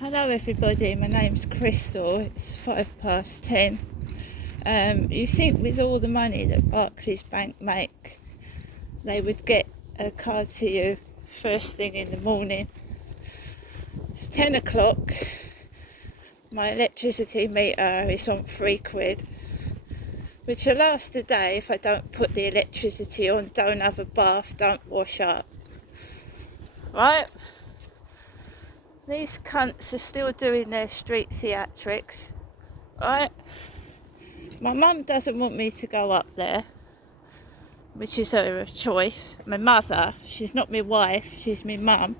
Hello everybody, my name's Crystal. It's 10:05. You think with all the money that Barclays Bank make, they would get a card to you first thing in the morning. It's 10 o'clock. My electricity meter is on £3, which will last a day if I don't put the electricity on, don't have a bath, don't wash up. Right? These cunts are still doing their street theatrics. Right? My mum doesn't want me to go up there, which is her choice. My mother, she's not my wife, she's my mum.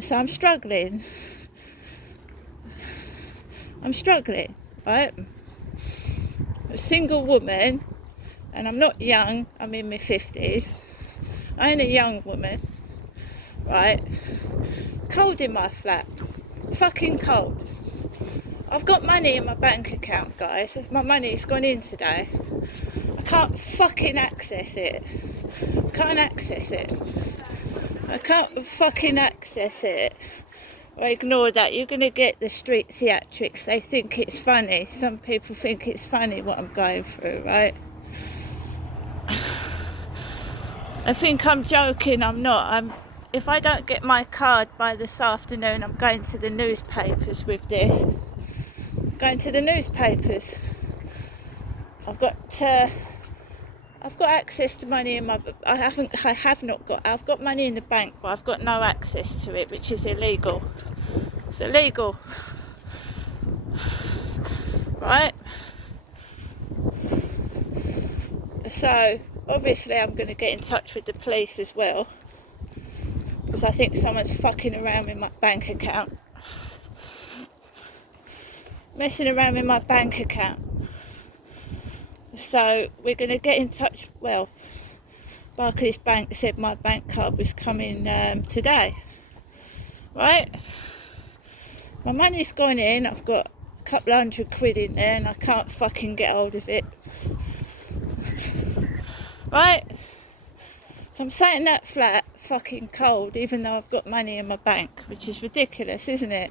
So I'm struggling, right? I'm a single woman, and I'm not young, I'm in my 50s. I ain't a young woman, right? Cold in my flat, fucking cold. I've got money in my bank account, guys. My money's gone in today. I can't fucking access it. I can't fucking access it. Or ignore that. You're going to get the street theatrics. They think it's funny. Some people think it's funny what I'm going through, right? I think I'm joking. I'm not. If I don't get my card by this afternoon, I'm going to the newspapers with this. Going to the newspapers. I've got access to money in my. I've got money in the bank, but I've got no access to it, which is illegal. It's illegal, right? So obviously, I'm going to get in touch with the police as well, because I think someone's fucking around with my bank account. Messing around with my bank account. So we're going to get in touch. Well, Barclays Bank said my bank card was coming today, right? My money's gone in. I've got a couple £100 in there, and I can't fucking get hold of it, right? So I'm sat in that flat, fucking cold, even though I've got money in my bank, which is ridiculous, isn't it?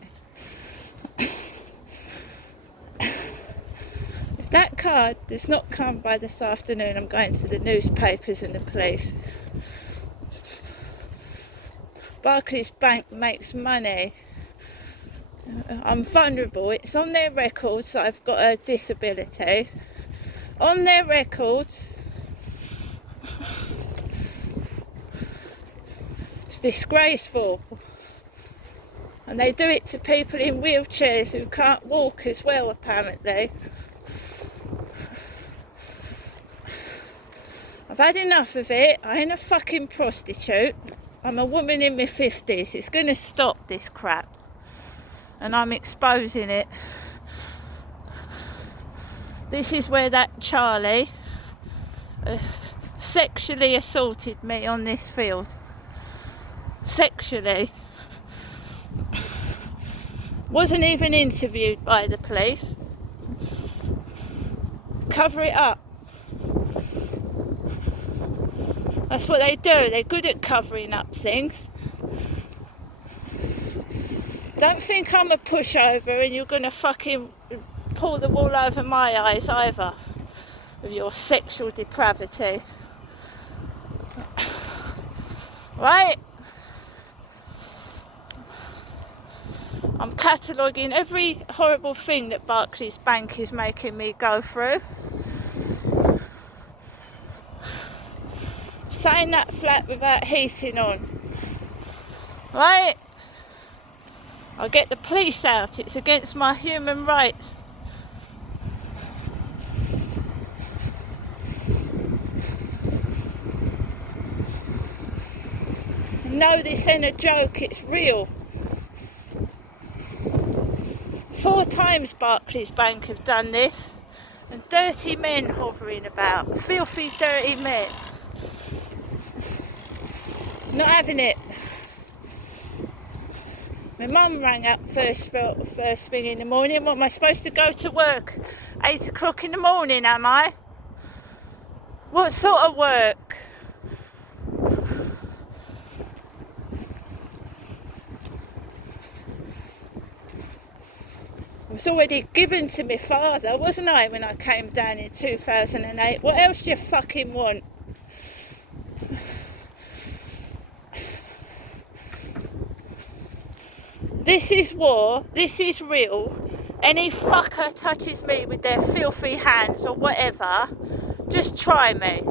That card does not come by this afternoon. I'm going to the newspapers and the police. Barclays Bank makes money. I'm vulnerable. It's on their records that I've got a disability. On their records. It's disgraceful. And they do it to people in wheelchairs who can't walk as well, apparently. I've had enough of it. I ain't a fucking prostitute. I'm a woman in my 50s. It's going to stop, this crap. And I'm exposing it. This is where that Charlie sexually assaulted me on this field. Sexually. Wasn't even interviewed by the police. Cover it up. That's what they do. They're good at covering up things. Don't think I'm a pushover and you're going to fucking pull the wool over my eyes either, with your sexual depravity. Right? I'm cataloguing every horrible thing that Barclays Bank is making me go through. Sat in that flat without heating on. Right? I'll get the police out. It's against my human rights. No, this ain't a joke. It's real. 4 times Barclays Bank have done this. And dirty men hovering about. Filthy, dirty men. Not having it. My mum rang up first thing in the morning. What, am I supposed to go to work 8 o'clock in the morning, am I? What sort of work? It was already given to my father, wasn't I, when I came down in 2008? What else do you fucking want? This is war, this is real. Any fucker touches me with their filthy hands or whatever, just try me.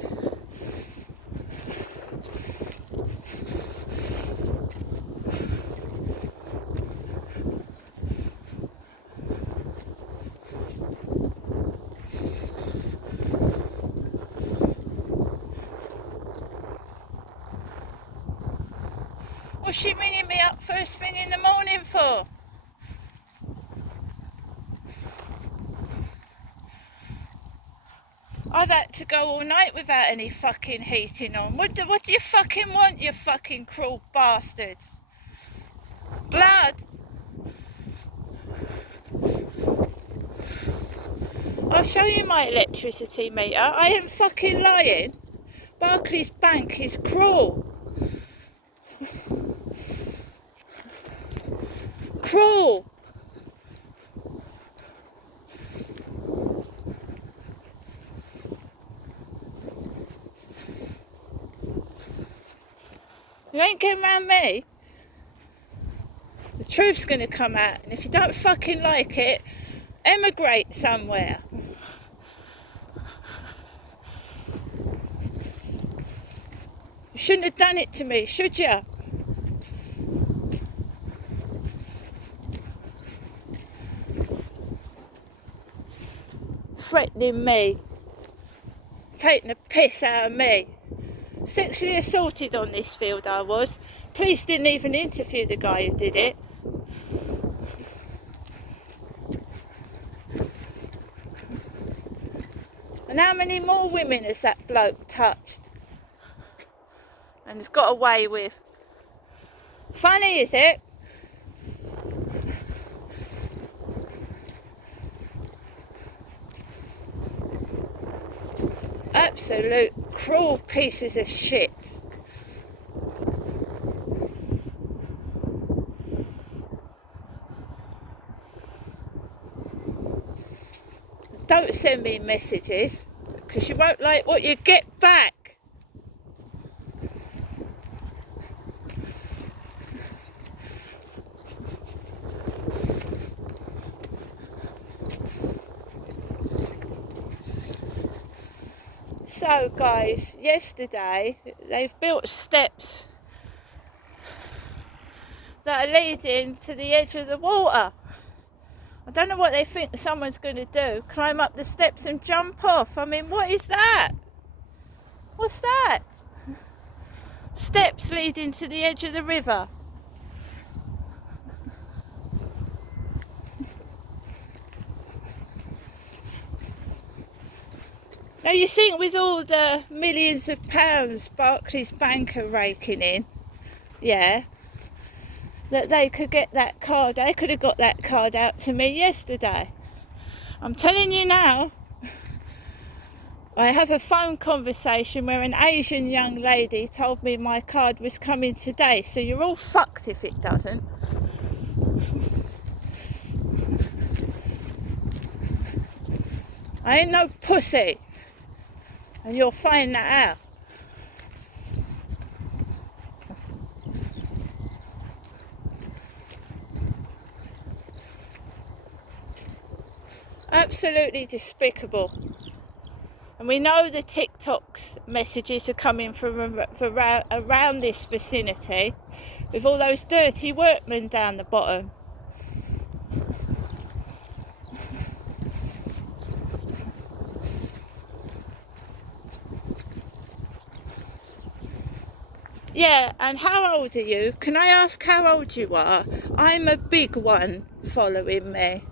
What's she ringing me up first thing in the morning for? I've had to go all night without any fucking heating on. What do you fucking want, you fucking cruel bastards? Blood? I'll show you my electricity meter. I ain't fucking lying. Barclays Bank is cruel. Cruel. You ain't getting around me. The truth's gonna come out, and if you don't fucking like it, emigrate somewhere. You shouldn't have done it to me, should you? Threatening me, taking the piss out of me. Sexually assaulted on this field I was. Police didn't even interview the guy who did it. And how many more women has that bloke touched and has got away with? Funny, is it? Absolute cruel pieces of shit. Don't send me messages, because you won't like what you get back. So guys, yesterday they've built steps that are leading to the edge of the water. I don't know what they think someone's going to do, climb up the steps and jump off. I mean, what is that? What's that? Steps leading to the edge of the river. Now you think with all the millions of pounds Barclays Bank are raking in, yeah, that they could get that card, they could have got that card out to me yesterday. I'm telling you now, I have a phone conversation where an Asian young lady told me my card was coming today, so you're all fucked if it doesn't. I ain't no pussy, and you'll find that out. Absolutely despicable. And we know the TikTok's messages are coming from around this vicinity with all those dirty workmen down the bottom. Yeah, and how old are you? Can I ask how old you are? I'm a big one following me.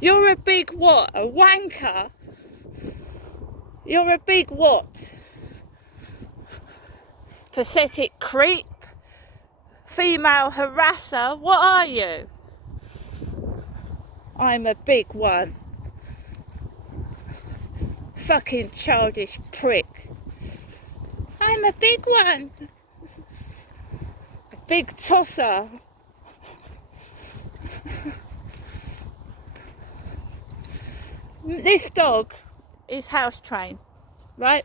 You're a big what? A wanker? You're a big what? Pathetic creep? Female harasser? What are you? I'm a big one. Fucking childish prick. I'm a big one. A big tosser. This dog is house trained, right?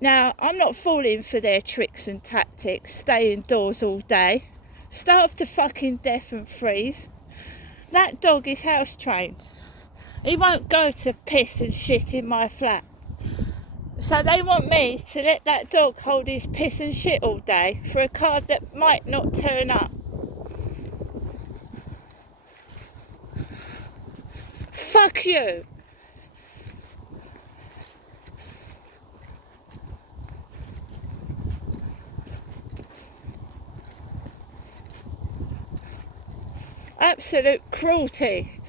Now, I'm not falling for their tricks and tactics, stay indoors all day, starve to fucking death and freeze. That dog is house trained. He won't go to piss and shit in my flat. So they want me to let that dog hold his piss and shit all day for a card that might not turn up. Fuck you. Absolute cruelty.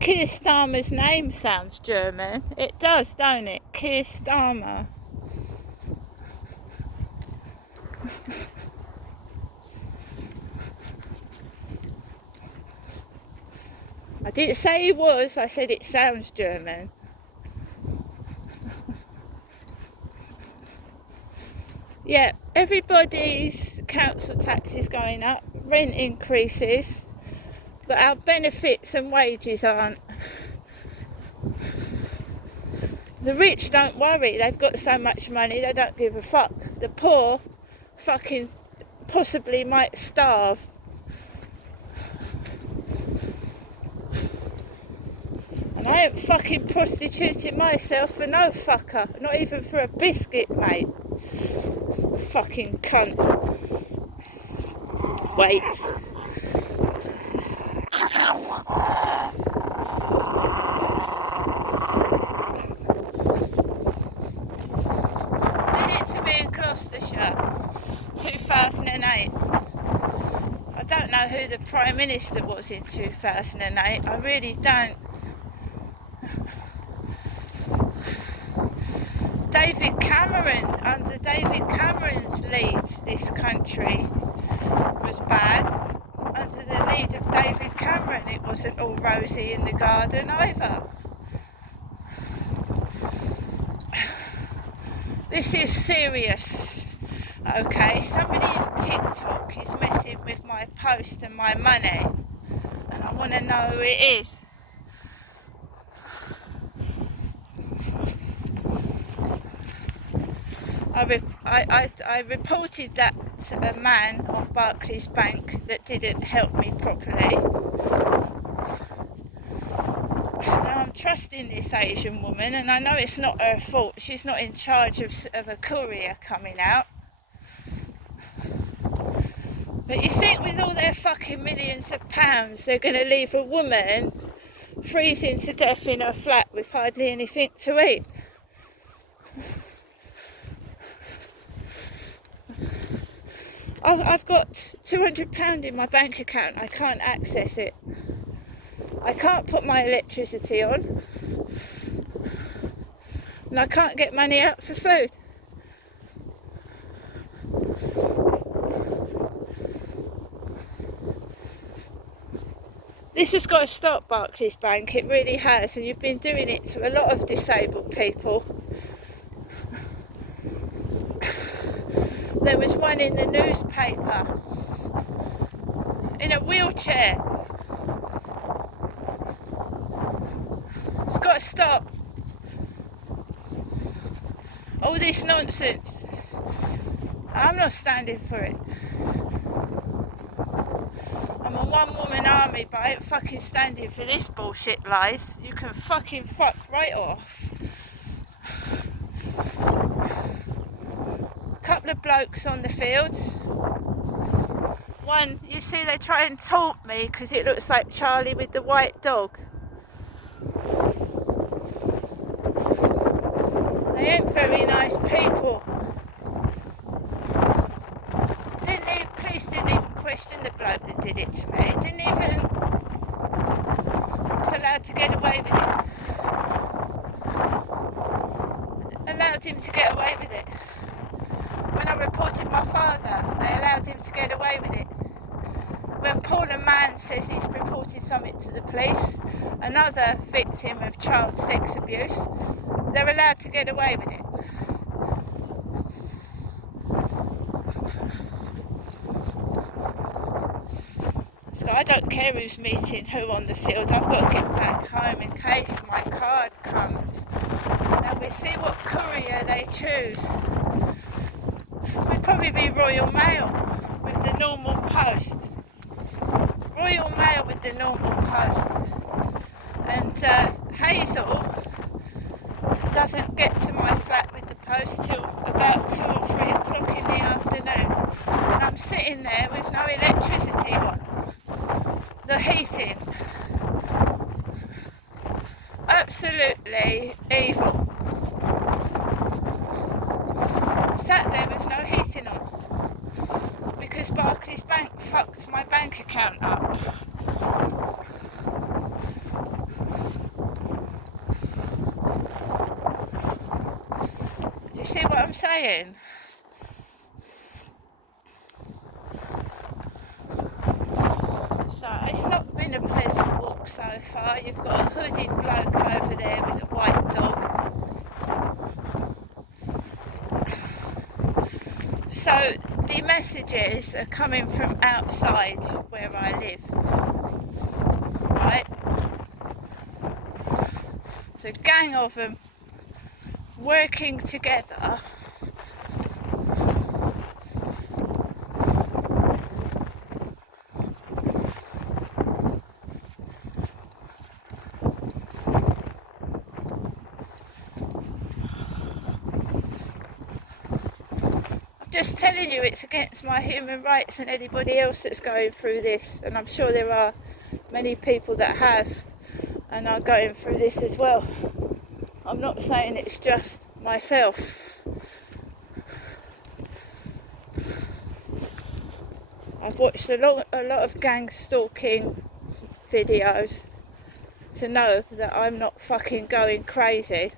Keir Starmer's name sounds German. It does, don't it? Keir Starmer. I didn't say he was, I said it sounds German. Yeah, everybody's council tax is going up, rent increases, but our benefits and wages aren't. The rich don't worry, they've got so much money, they don't give a fuck. The poor fucking possibly might starve. And I ain't fucking prostituting myself for no fucker, not even for a biscuit, mate. Fucking cunts. Wait. Did it to me in Gloucestershire, 2008. I don't know who the Prime Minister was in 2008, I really don't. David Cameron, under David Cameron's lead, this country was bad. Under the lead of David Cameron, it wasn't all rosy in the garden either. This is serious, okay? Somebody in TikTok is messing with my post and my money, and I want to know who it is. I reported that to a man on Barclays Bank that didn't help me properly. Now I'm trusting this Asian woman, and I know it's not her fault. She's not in charge of a courier coming out. But you think with all their fucking millions of pounds they're going to leave a woman freezing to death in her flat with hardly anything to eat? I've got £200 in my bank account. I can't access it. I can't put my electricity on. And I can't get money out for food. This has got to stop, Barclays Bank. It really has. And you've been doing it to a lot of disabled people. There was one in the newspaper in a wheelchair. It's got to stop. All this nonsense. I'm not standing for it. I'm a one-woman army, but I ain't fucking standing for this bullshit, lies. You can fucking fuck right off. Couple of blokes on the fields. One, you see, they try and taunt me because it looks like Charlie with the white dog. They ain't very nice people. Police didn't even question the bloke that did it to me. Didn't even was allowed to get away with it. Allowed him to get away with it. When I reported my father, they allowed him to get away with it. When Paul and Mann says he's reported something to the police, another victim of child sex abuse, they're allowed to get away with it. I don't care who's meeting who on the field. I've got to get back home in case my card comes. Now we see what courier they choose. We'll probably be Royal Mail with the normal post. Royal Mail with the normal post. And Hazel doesn't get to my flat with the post till about 2 or 3 o'clock in the afternoon. And I'm sitting there with no electricity on. The heating. Absolutely evil. Sat there with no heating on because Barclays Bank fucked my bank account up. Do you see what I'm saying? So it's not been a pleasant walk so far. You've got a hooded bloke over there with a white dog. So the messages are coming from outside where I live, right? It's a gang of them working together just telling you it's against my human rights and anybody else that's going through this, and I'm sure there are many people that have and are going through this as well. I'm not saying it's just myself. I've watched a lot of gang stalking videos to know that I'm not fucking going crazy.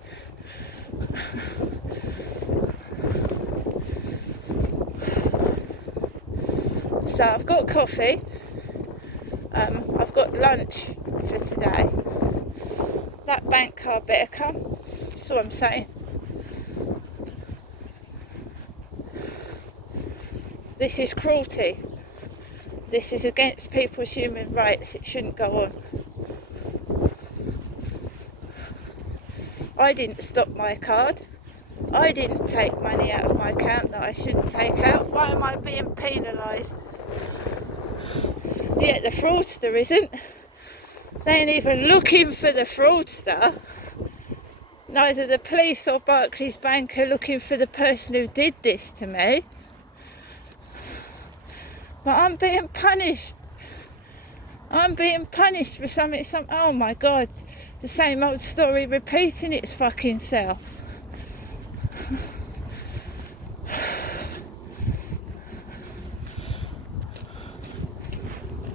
So I've got coffee, I've got lunch for today. That bank card better come, that's what I'm saying. This is cruelty. This is against people's human rights. It shouldn't go on. I didn't stop my card. I didn't take money out of my account that I shouldn't take out. Why am I being penalised? Yet the fraudster isn't. They ain't even looking for the fraudster. Neither the police or Barclays Bank are looking for the person who did this to me. But I'm being punished. I'm being punished for something. Oh my God. The same old story repeating its fucking self.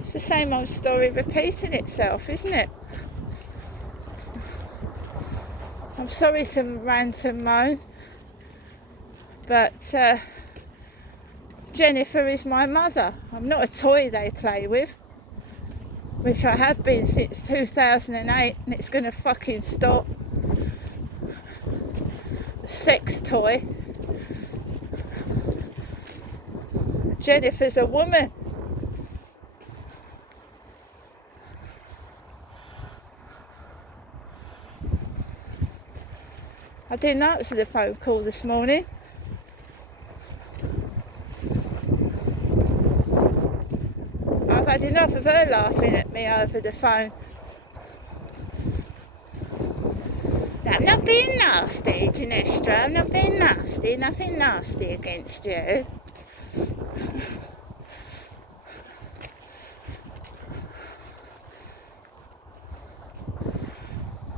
It's the same old story repeating itself, isn't it? I'm sorry to rant and moan, but Jennifer is my mother. I'm not a toy they play with, which I have been since 2008, and it's going to fucking stop. A sex toy. Jennifer's a woman. I didn't answer the phone call this morning. I've had enough of her laughing at me over the phone. Now, I'm not being nasty, Janestra. I'm not being nasty. Nothing nasty against you.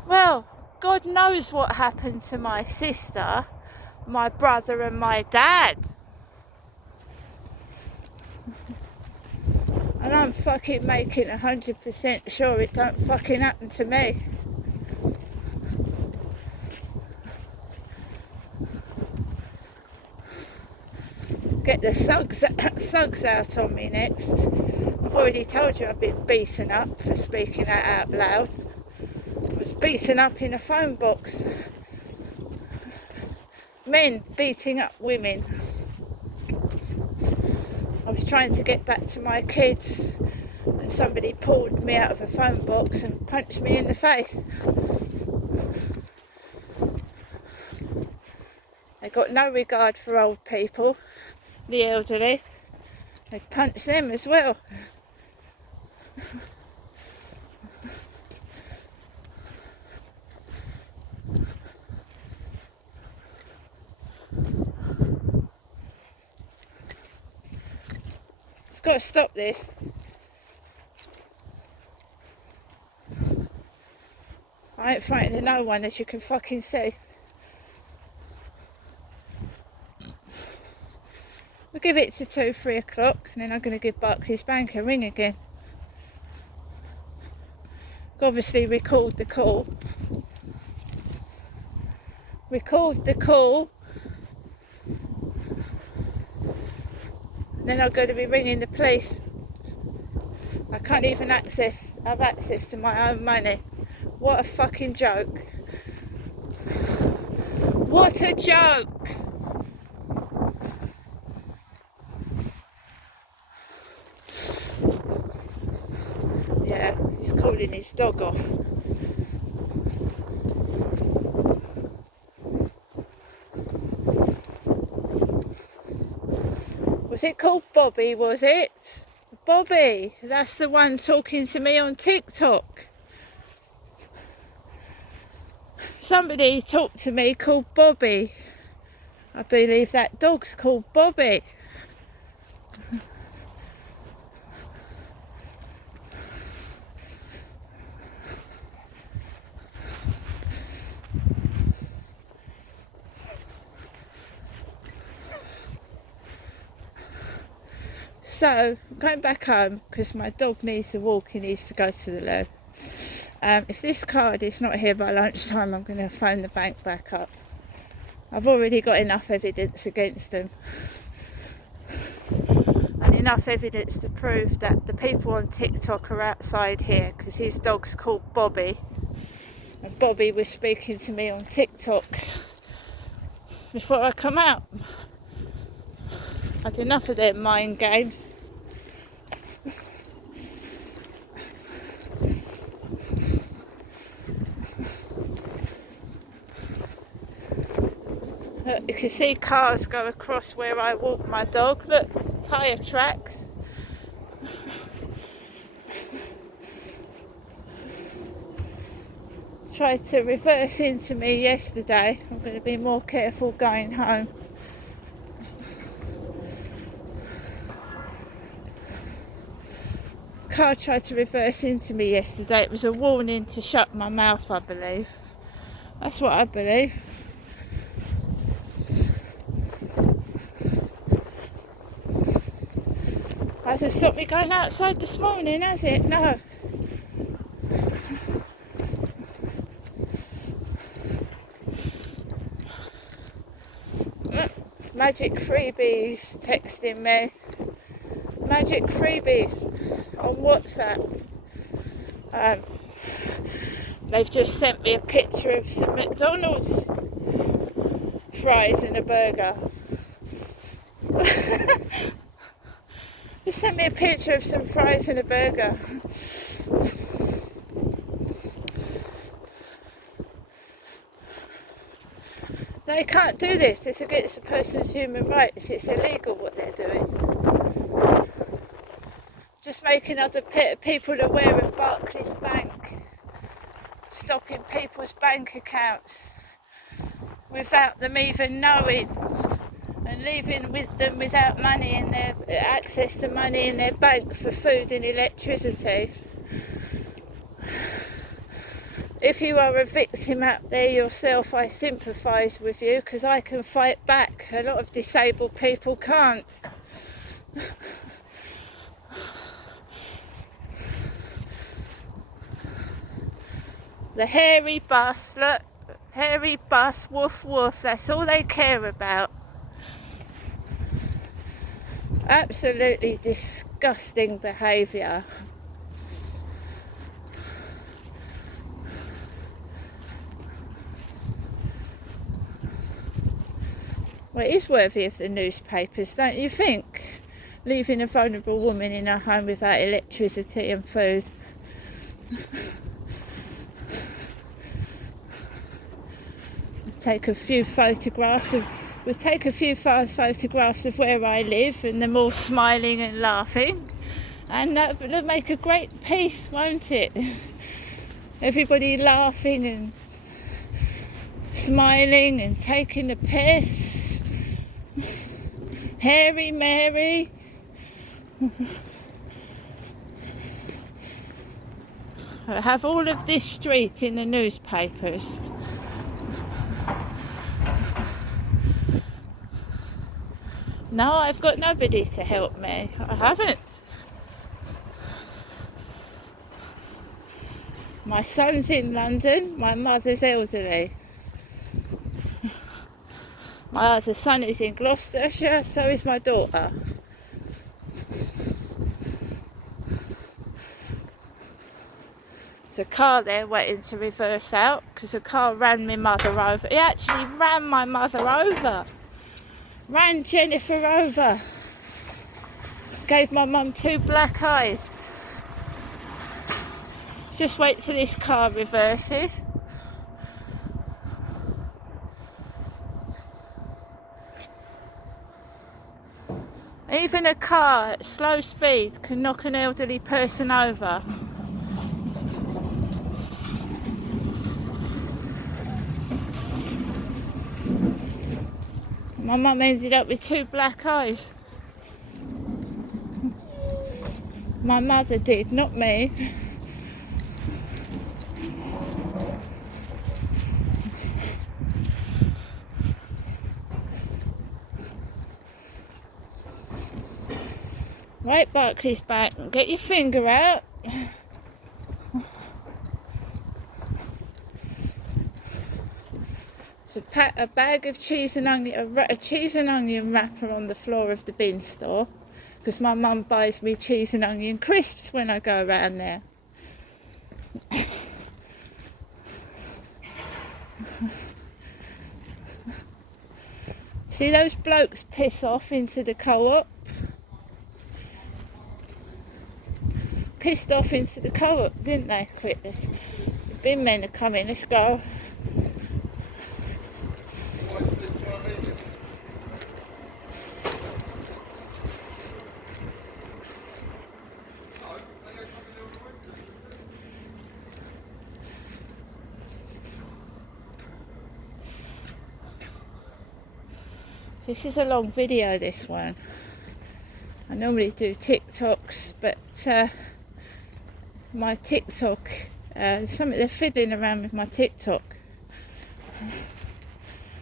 Well, God knows what happened to my sister, my brother and my dad. And I'm fucking making 100% sure it don't fucking happen to me. Get the thugs out on me next. I've already told you I've been beaten up for speaking that out loud. I was beaten up in a phone box. Men beating up women. I was trying to get back to my kids and somebody pulled me out of a phone box and punched me in the face. They got no regard for old people, the elderly. They punch them as well. It's got to stop this. I ain't frightened of no one, as you can fucking see. We'll give it to 2-3 o'clock, and then I'm going to give Barclays Bank a ring again. Obviously record the call. Record the call. Then I'm going to be ringing the police. I can't even have access to my own money. What a fucking joke. What a joke. Yeah, he's calling his dog off. Was it called Bobby, was it? Bobby, that's the one talking to me on TikTok. Somebody talked to me called Bobby. I believe that dog's called Bobby. So, I'm going back home because my dog needs a walk, he needs to go to the loo. If this card is not here by lunchtime, I'm going to phone the bank back up. I've already got enough evidence against them. And enough evidence to prove that the people on TikTok are outside here, because his dog's called Bobby. And Bobby was speaking to me on TikTok before I come out. I've had enough of their mind games. You can see cars go across where I walk my dog. Look, tyre tracks. Tried to reverse into me yesterday. I'm going to be more careful going home. Car tried to reverse into me yesterday. It was a warning to shut my mouth, I believe. That's what I believe. Hasn't stopped me going outside this morning, has it? No. Magic freebies texting me. Magic freebies on WhatsApp. They've just sent me a picture of some McDonald's fries and a burger. Just sent me a picture of some fries and a burger. They can't do this. It's against a person's human rights. It's illegal what they're doing. Just making other people aware of Barclays Bank. Stopping people's bank accounts without them even knowing. And leaving with them without money in their access to money in their bank for food and electricity. If you are a victim out there yourself, I sympathise with you, because I can fight back. A lot of disabled people can't. The hairy bus, look, hairy bus, woof woof, that's all they care about. Absolutely disgusting behaviour. Well, it is worthy of the newspapers, don't you think? leaving a vulnerable woman in her home without electricity and food. Take a few photographs of where I live, and them all smiling and laughing, and that'll make a great piece, won't it? Everybody laughing and smiling and taking the piss. Hairy Mary. I have all of this street in the newspapers. No, I've got nobody to help me. I haven't. My son's in London. My mother's elderly. My other son is in Gloucestershire. So is my daughter. There's a car there waiting to reverse out because the car ran my mother over. It actually ran my mother over. Ran Jennifer over. Gave my mum 2 black eyes. Just wait till this car reverses. Even a car at slow speed can knock an elderly person over. My mum ended up with 2 black eyes. My mother did, not me. Right, Barclays Bank, get your finger out. It's a bag of cheese and onion, a cheese and onion wrapper on the floor of the bin store, because my mum buys me cheese and onion crisps when I go around there. See those blokes piss off into the co-op? Pissed off into the co-op, didn't they, quickly? The bin men are coming, let's go. This is a long video, this one. I normally do TikToks, but my TikTok, they're fiddling around with my TikTok.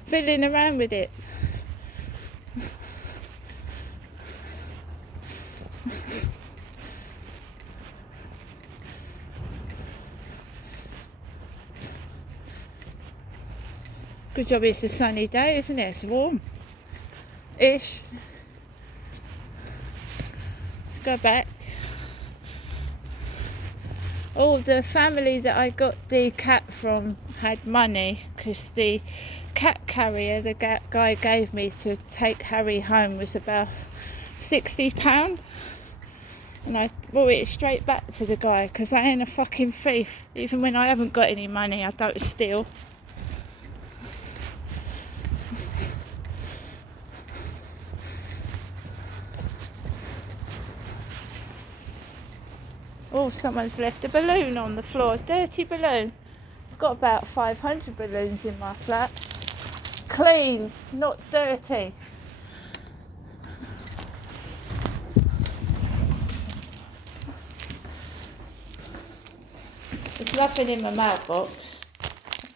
Fiddling around with it. Good job it's a sunny day, isn't it? It's warm-ish. Let's go back. Oh, the family that I got the cat from had money, because the cat carrier the guy gave me to take Harry home was about £60, and I brought it straight back to the guy, because I ain't a fucking thief. Even when I haven't got any money, I don't steal. Oh, someone's left a balloon on the floor, a dirty balloon. I've got about 500 balloons in my flat. Clean, not dirty. There's nothing in my mailbox.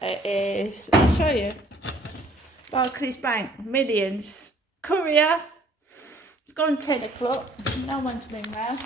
It is, I'll show you. Barclays Bank, millions. Courier. It's gone 10 o'clock. No one's been round.